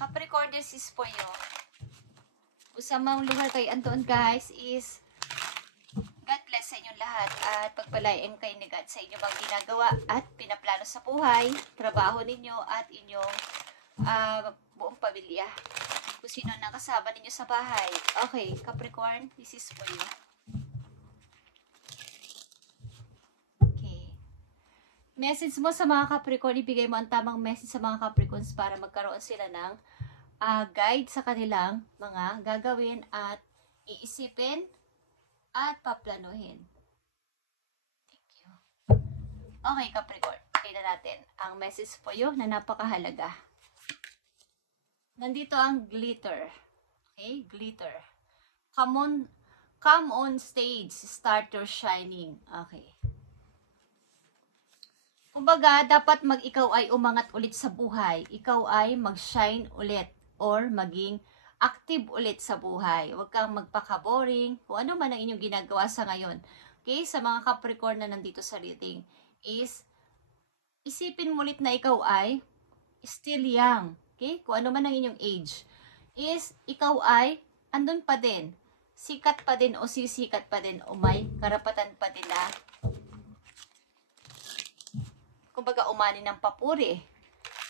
Capricorn, this is for you. Usamang lugar kay Anton, guys, is God bless sa inyong lahat at pagpalain kay ni God sa inyong mga ginagawa at pinaplano sa buhay, trabaho ninyo at inyong buong pamilya. Kung sino nakasama ninyo sa bahay. Okay, Capricorn, this is for you. Okay. Message mo sa mga Capricorn, ibigay mo ang tamang message sa mga Capricorns para magkaroon sila ng guide sa kanilang mga gagawin at iisipin at paplanuhin. Thank you. Okay, Capricorn. Tingnan natin ang message po yun na napakahalaga. Nandito ang glitter. Okay, glitter. Come on stage. Start your shining. Okay. Kumbaga, dapat ikaw ay umangat ulit sa buhay. Ikaw ay mag-shine ulit or maging active ulit sa buhay. Huwag kang magpaka-boring. Kung ano man ang inyong ginagawa sa ngayon. Okay? Sa mga Capricorn na nandito sa reading is isipin mo ulit na ikaw ay still young. Okay? Kung ano man ang inyong age. Is ikaw ay andun pa din. Sikat pa din o sisikat pa din o may karapatan pa din na kumbaga umani ng papuri.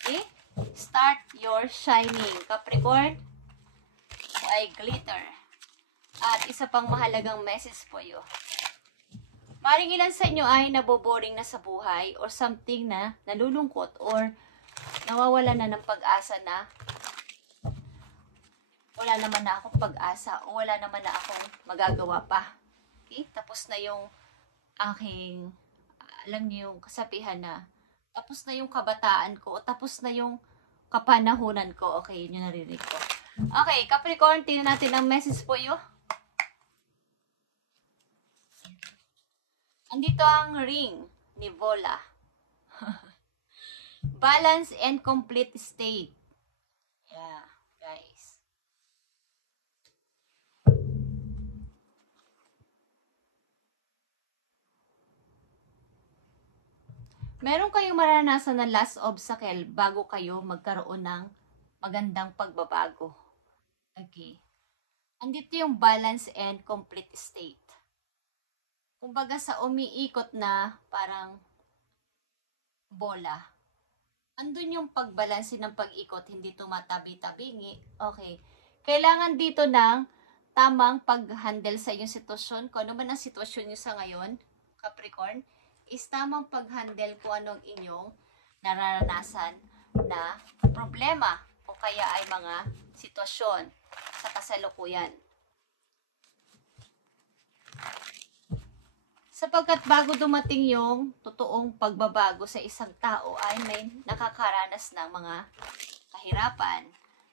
Okay? Start your shining. Capricorn ay glitter. At isa pang mahalagang message po yun. Maring ilan sa inyo ay naboboring na sa buhay or something na nalulungkot or nawawala na ng pag-asa na wala naman na akong pag-asa o wala naman na akong magagawa pa. Okay? Tapos na yung aking, alam niyo yung kasabihan na tapos na yung kabataan ko o tapos na yung kapanahunan ko. Okay, yun yung narinig ko. Okay, Capricorn, tingnan natin ang message po yun. Andito ang ring ni Vola. Balance and complete state. Yeah, guys. Meron kayong maranasan na last obstacle bago kayo magkaroon ng magandang pagbabago. Okay. Andito yung balance and complete state. Kumbaga sa umiikot na parang bola. Andun yung pagbalanse ng pag-ikot, hindi tumatabi-tabingi. Okay. Kailangan dito ng tamang pag-handle sa inyong sitwasyon. Kung ano man ang sitwasyon nyo sa ngayon, Capricorn, is tamang pag-handle kung anong inyong nararanasan na problema o kaya ay mga sitwasyon sa kasalukuyan. Sapagkat bago dumating yung totoong pagbabago sa isang tao ay may nakakaranas ng mga kahirapan,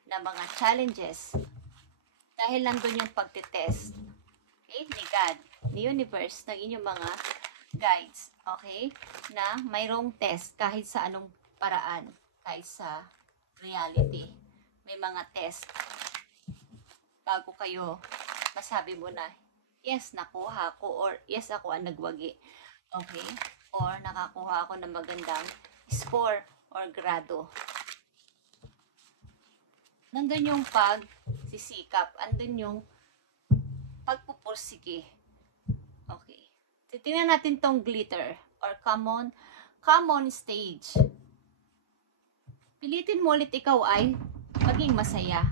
ng mga challenges. Dahil nandun yung pagtitest. Okay? Ni God, ni universe, ng inyong mga guides. Okay? Na mayroong test kahit sa anong paraan. Kahit sa reality. May mga test. Bago kayo masabi mo na, yes, nakuha ko, or yes, ako ang nagwagi. Okay? Or nakakuha ako ng magandang score or grado. Nandun yung pagsisikap. Andun yung pagpupursige. Okay. Titingnan natin tong glitter or common stage. Pilitin mo ulit ikaw ay maging masaya.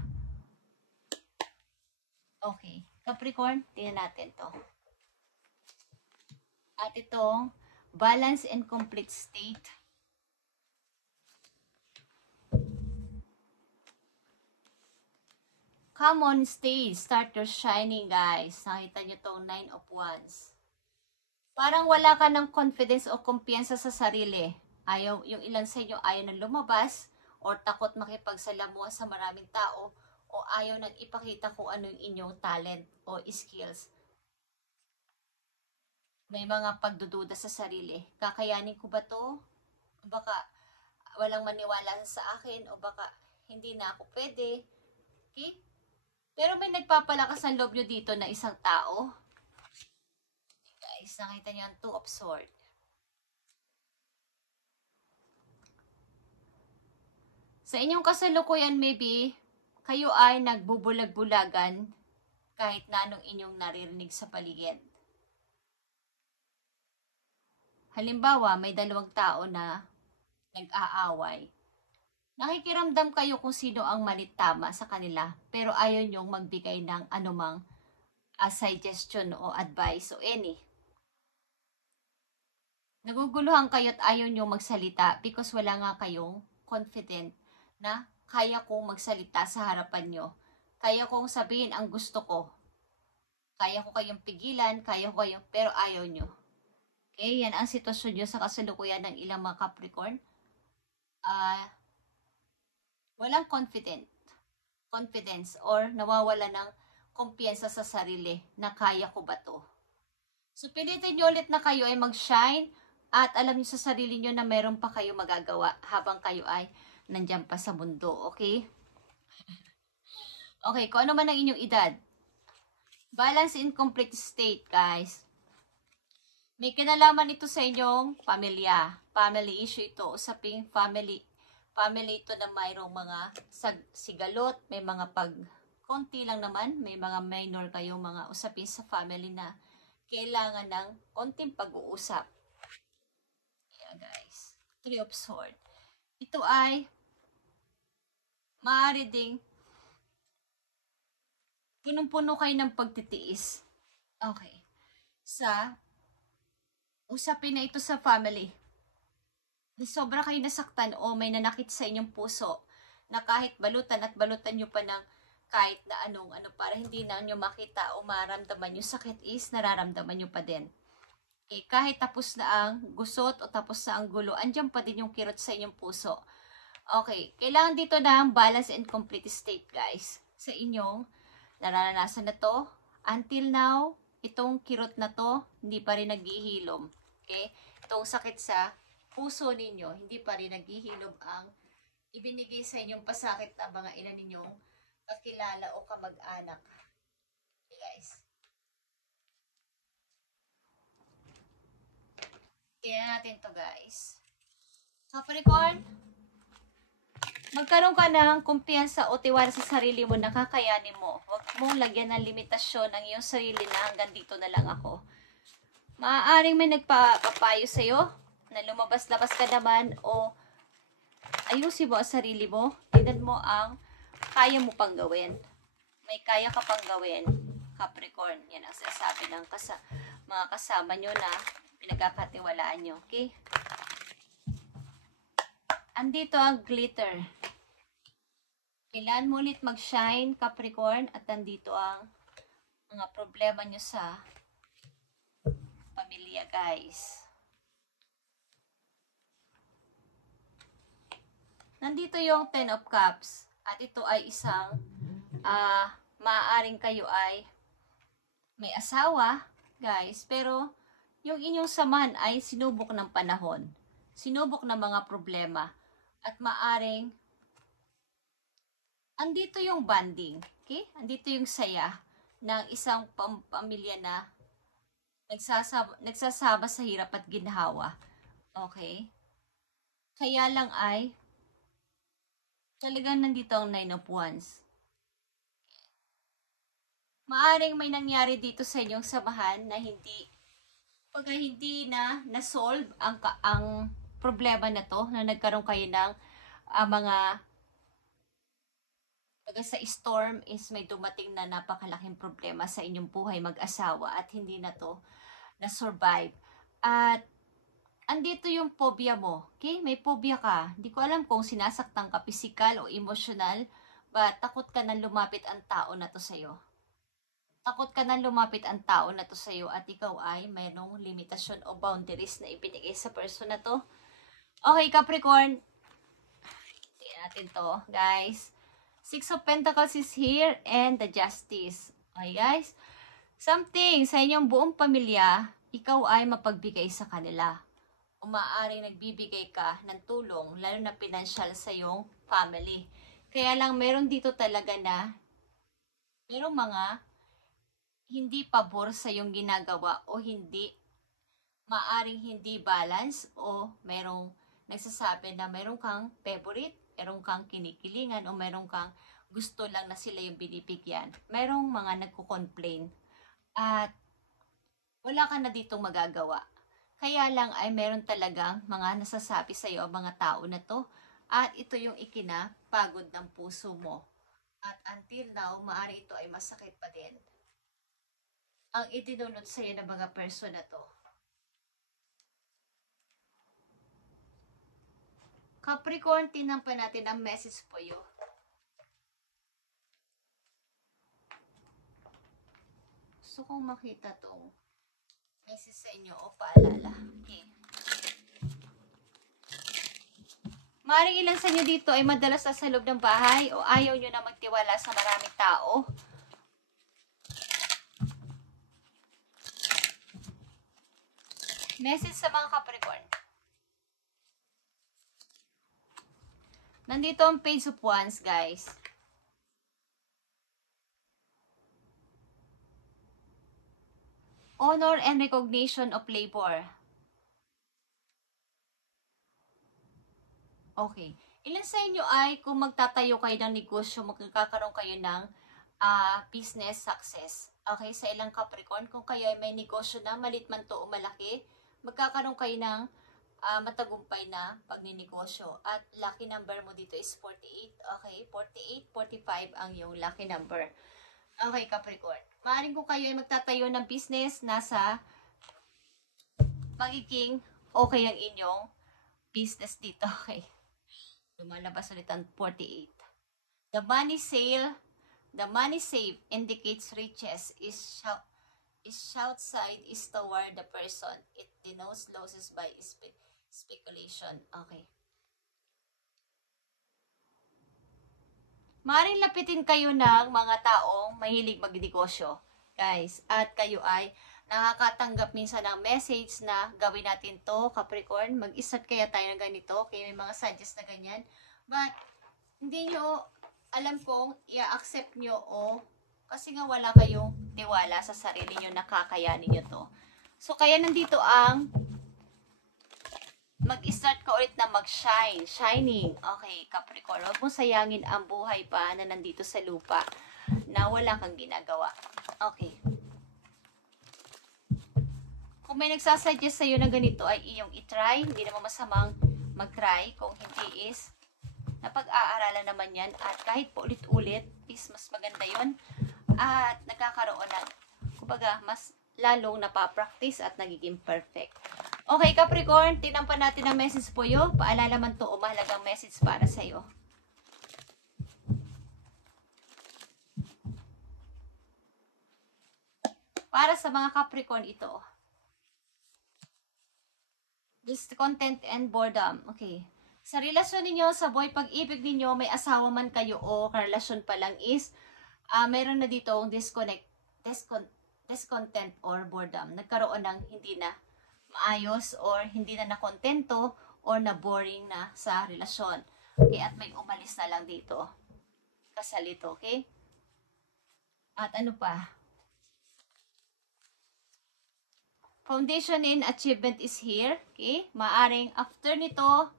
Okay. Capricorn, tingnan natin to. At itong balance and complete state. Come on stage, start your shining, guys. Nakita nyo tong 9 of Wands. Parang wala ka ng confidence o kumpiyansa sa sarili. Ayaw, yung ilan sa inyo ayaw nang lumabas or takot makipagsalamuha sa maraming tao o ayaw nang ipakita kung ano yung inyong talent o skills. May mga pagdududa sa sarili. Kakayanin ko ba to? Baka walang maniwala sa akin o baka hindi na ako pwede. Okay? Pero may nagpapalakas ang loob nyo dito na isang tao. Guys, nakita nyo ang 2 of Swords. Sa inyong kasalukuyan, maybe, kayo ay nagbubulag-bulagan kahit na anong inyong naririnig sa paligid. Halimbawa, may dalawang tao na nag-aaway. Nakikiramdam kayo kung sino ang malit tama sa kanila, pero ayaw nyong magbigay ng anumang suggestion o advice o any. Naguguluhan kayo at ayaw nyong magsalita because wala nga kayong confident na kaya kong magsalita sa harapan nyo. Kaya kong sabihin ang gusto ko. Kaya ko kayong pigilan, kaya ko kayong, pero ayaw nyo. Okay, yan ang sitwasyon nyo sa kasalukuyan ng ilang mga Capricorn. Walang confidence or nawawala ng kumpiyansa sa sarili na kaya ko ba to. So, pilitin nyo ulit na kayo ay mag-shine at alam nyo sa sarili nyo na meron pa kayo magagawa habang kayo ay nandyan pa sa mundo, okay? Okay, kung ano man ang inyong edad. Balance in complete state, guys. May kinalaman ito sa inyong pamilya. Family issue ito. Usaping family ito na mayroong mga sigalot, may mga konti lang naman, may mga minor kayong mga usapin sa family na kailangan ng konting pag-uusap. Yeah, guys. 3 of Swords. Ito ay maaari ding punong-puno kayo ng pagtitiis. Okay. Sa usapin na ito sa family. Sobra kayo nasaktan o may nanakit sa inyong puso na kahit balutan at balutan nyo pa ng kahit na ano para hindi na nyo makita o maramdaman yung sakit is nararamdaman nyo pa din. Okay, kahit tapos na ang gusot o tapos na ang gulo, andyan pa din yung kirot sa inyong puso. Okay, kailangan dito na ang balance and complete state, guys. Sa inyong naranasan na to, until now, itong kirot na to, hindi pa rin naghihilom. Okay, itong sakit sa puso ninyo, hindi pa rin naghihilom ang ibinigay sa inyong pasakit ng mga ilan ninyong kakilala o kamag-anak. Okay, guys. Tingnan natin to, guys. Capricorn, magkaroon ka ng kumpiyansa o tiwala sa sarili mo na kakayanin mo. Huwag mong lagyan ng limitasyon ang iyong sarili na hanggang dito na lang ako. Maaaring may nagpapayo sa'yo na lumabas-labas ka naman o ayusin mo ang sarili mo. Tignan mo ang kaya mo pang gawin. May kaya ka pang gawin, Capricorn. Yan ang sinasabi ng mga kasama nyo na pinagkakatiwalaan nyo. Okay? Andito ang glitter. Kailan mo ulit mag-shine, Capricorn? At andito ang mga problema nyo sa pamilya, guys. Nandito yung 10 of Cups. At ito ay isang maaaring kayo ay may asawa, guys. Pero yung inyong samahan ay sinubok ng panahon. Sinubok ng mga problema. At maaaring andito yung bonding. Okay? Andito yung saya ng isang pamilya na nagsasama sa hirap at ginhawa. Okay? Kaya lang ay talagang nandito ang 9 of Wands. Maaring may nangyari dito sa inyong samahan na hindi na na-solve ang problema na to, na nagkaroon kayo ng mga sa storm is may dumating na napakalaking problema sa inyong buhay mag-asawa at hindi na to na-survive. At andito yung phobia mo. Okay? May phobia ka. Hindi ko alam kung sinasaktan ka physical o emotional, but takot ka nang lumapit ang tao na to sa'yo. Takot ka nang lumapit ang tao na to sa'yo at ikaw ay mayroong limitasyon o boundaries na ibinigay sa person na to. Okay, Capricorn. Tingnan natin to, guys. 6 of Pentacles is here and the Justice. Okay, guys? Something sa inyong buong pamilya, ikaw ay mapagbigay sa kanila. O maaaring nagbibigay ka ng tulong, lalo na financial sa iyong family. Kaya lang meron dito talaga na merong mga hindi pabor sa iyong ginagawa o maaaring hindi balance o merong nagsasabi na meron kang favorite, meron kang kinikilingan, o meron kang gusto lang na sila yung binibigyan. Merong mga nagko-complain at wala ka na ditong magagawa. Kaya lang ay meron talagang mga nasasabi sa iyo ang mga tao na to at ito yung ikinapagod ng puso mo. At until now, maaari ito ay masakit pa din ang idinulot sa iyo ng mga person na to. Capricorn, tinan pa natin ang message po you. Gusto kong makita tong message sa inyo o paalala. Okay. Maaaring ilan sa inyo dito ay madalas sa loob ng bahay o ayaw nyo na magtiwala sa maraming tao. Message sa mga Capricorn. Nandito ang Page of Wands, guys. Honor and recognition of labor. Okay. Ilan sa inyo ay kung magtatayo kayo ng negosyo, magkakaroon kayo ng business success. Okay, sa ilang Capricorn, kung kayo ay may negosyo na, malit man to o malaki, magkakaroon kayo ng matagumpay na pagninegosyo. At lucky number mo dito is 48. Okay, 48, 45 ang yung lucky number. Okay, Capricorn. Maaaring kung kayo ay magtatayo ng business, nasa magiging okay ang inyong business dito. Okay. Lumalabas ulit ang 48. The money saved indicates riches is outside is toward the person. It denotes losses by speculation. Okay. Maaaring lapitin kayo ng mga taong mahilig magnegosyo, guys. At kayo ay nakakatanggap minsan ng message na gawin natin to, Capricorn. Mag-start kaya tayo ng ganito. Kaya may mga suggest na ganyan. But, hindi nyo alam kung i-accept nyo o kasi nga wala kayong tiwala sa sarili nyo na kakayanin nyo to. So, kaya nandito ang mag-start ka ulit na mag-shine. Shining. Okay, Capricorn. Huwag mong sayangin ang buhay pa na nandito sa lupa na wala kang ginagawa. Okay. Kung may nagsasuggest sa'yo na ganito ay iyong itry. Hindi naman masamang mag-try. Kung hindi is napag-aaralan naman yan. At kahit po ulit-ulit is mas maganda yon. At nagkakaroon ng kumbaga mas lalong napapractice at nagiging perfect. Okay, Capricorn, tinampan natin ang message po yun. Paalala man to o mahalagang message para sa'yo. Para sa mga Capricorn ito. Discontent and boredom. Okay. Sa relasyon ninyo, sa buhay pag-ibig ninyo, may asawa man kayo o karelasyon pa lang is, meron na dito discontent or boredom. Nagkaroon ng hindi na maayos or hindi na nakontento or na boring na sa relasyon. Okay, at may umalis na lang dito. Kasalito, okay? At ano pa? Foundation in achievement is here. Okay? Maaring after nito,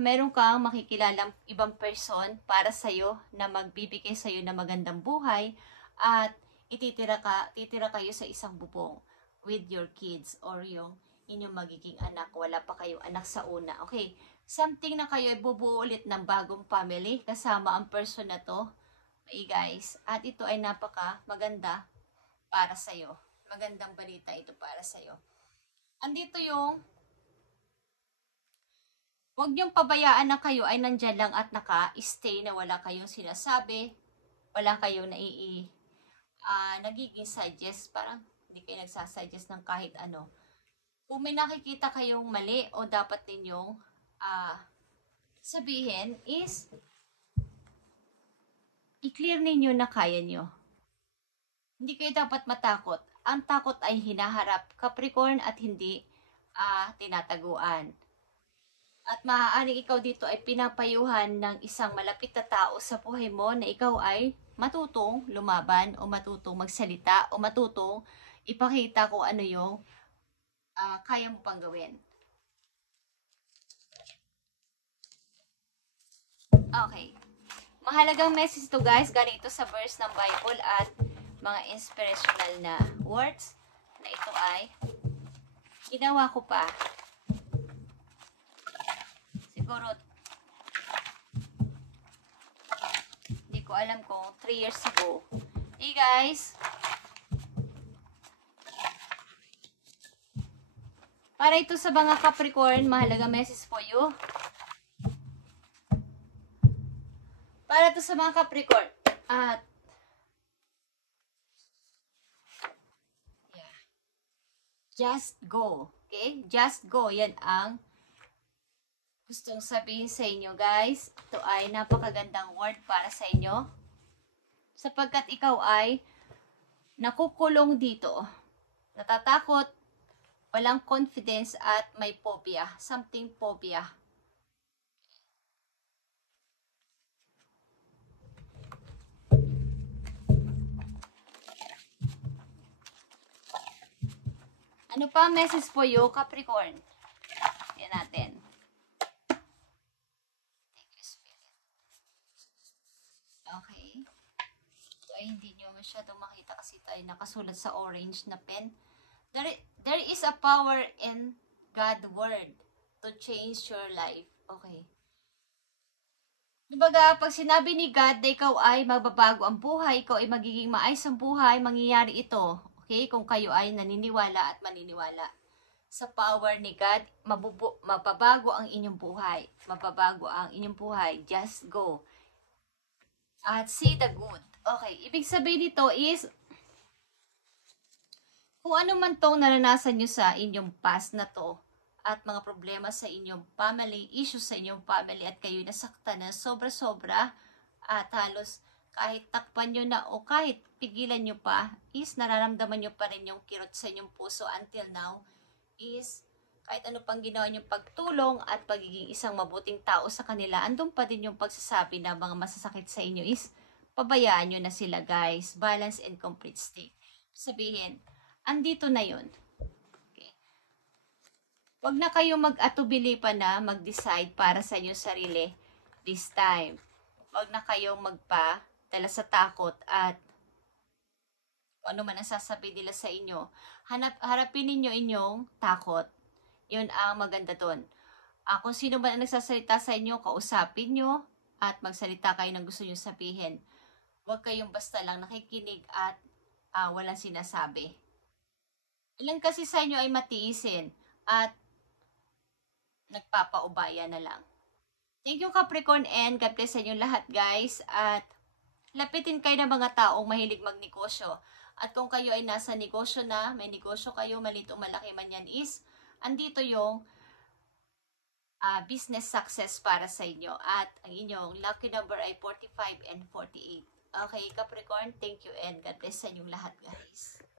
meron kang makikilalang ibang person para sa'yo na magbibigay sa'yo ng magandang buhay at titira kayo sa isang bubong with your kids or yung inyong magiging anak. Wala pa kayong anak sa una. Okay. Something na kayo ay bubuo ulit ng bagong family kasama ang person na to. Okay, guys. At ito ay napaka maganda para sa'yo. Magandang balita ito para sa'yo. Andito yung huwag niyong pabayaan na kayo ay nandyan lang at naka-stay na wala kayong sinasabi. Wala kayong nagiging suggest. Parang hindi kayo nagsasuggest ng kahit ano. Kung may nakikita kayong mali o dapat ninyong sabihin is i-clear ninyo na kaya nyo. Hindi kayo dapat matakot. Ang takot ay hinaharap, Capricorn, at hindi tinataguan. At maaaring ikaw dito ay pinapayuhan ng isang malapit na tao sa buhay mo na ikaw ay matutong lumaban o matutong magsalita o matutong ipakita kung ano yung kaya mo pang gawin. Mahalagang message to guys. Galing ito sa verse ng Bible at mga inspirational na words na ito ay ginawa ko pa. Siguro hindi ko alam kung 3 years ago. Hey guys, para ito sa mga Capricorn, mahalaga message for you. Para ito sa mga Capricorn. At yeah. Just go. Okay? Just go. Yan ang gustong sabihin sa inyo, guys. Ito ay napakagandang word para sa inyo. Sapagkat ikaw ay nakukulong dito. Natatakot, walang confidence at may phobia. Something phobia. Ano pa message po you, Capricorn? Yan natin. Thank you, Spirit. Okay. Ito ay hindi nyo masyadong makita kasi tayo nakasulat sa orange na pen. There is a power in God's word to change your life. Okay. Dibaga, pag sinabi ni God na ikaw ay magbabago ang buhay, ikaw ay magiging maayos ang buhay, mangyayari ito. Okay? Kung kayo ay naniniwala at maniniwala sa power ni God, mababago ang inyong buhay. Mababago ang inyong buhay. Just go. At see the good. Okay. Ibig sabihin nito is, kung ano man tong naranasan nyo sa inyong past na to, at mga problema sa inyong family, issues sa inyong family, at kayo nasaktan na sobra-sobra, at halos kahit takpan nyo na o kahit pigilan nyo pa, is nararamdaman nyo pa rin yung kirot sa inyong puso until now, is kahit ano pang ginawa nyo pagtulong at pagiging isang mabuting tao sa kanila, andun pa din yung pagsasabi na mga masasakit sa inyo is, pabayaan nyo na sila guys, balance and complete state. Sabihin, andito na yun. Okay. Huwag na kayo mag-atubili pa na mag-decide para sa inyong sarili this time. Huwag na kayong magpadala sa takot at ano man ang sasabi nila sa inyo. Harapin ninyo inyong takot. Yun ang maganda doon. Kung sino man ang nagsasalita sa inyo, kausapin nyo at magsalita kayo ng gusto nyo sabihin. Huwag kayong basta lang nakikinig at walang sinasabi. Ilan kasi sa inyo ay matiisin at nagpapaubaya na lang. Thank you Capricorn and God bless sa inyo lahat guys. At lapitin kayo ng mga taong mahilig magnegosyo. At kung kayo ay nasa negosyo na, may negosyo kayo, maliit o malaki man yan is, andito yung business success para sa inyo. At ang inyong lucky number ay 45 and 48. Okay Capricorn, thank you and God bless sa inyong lahat guys.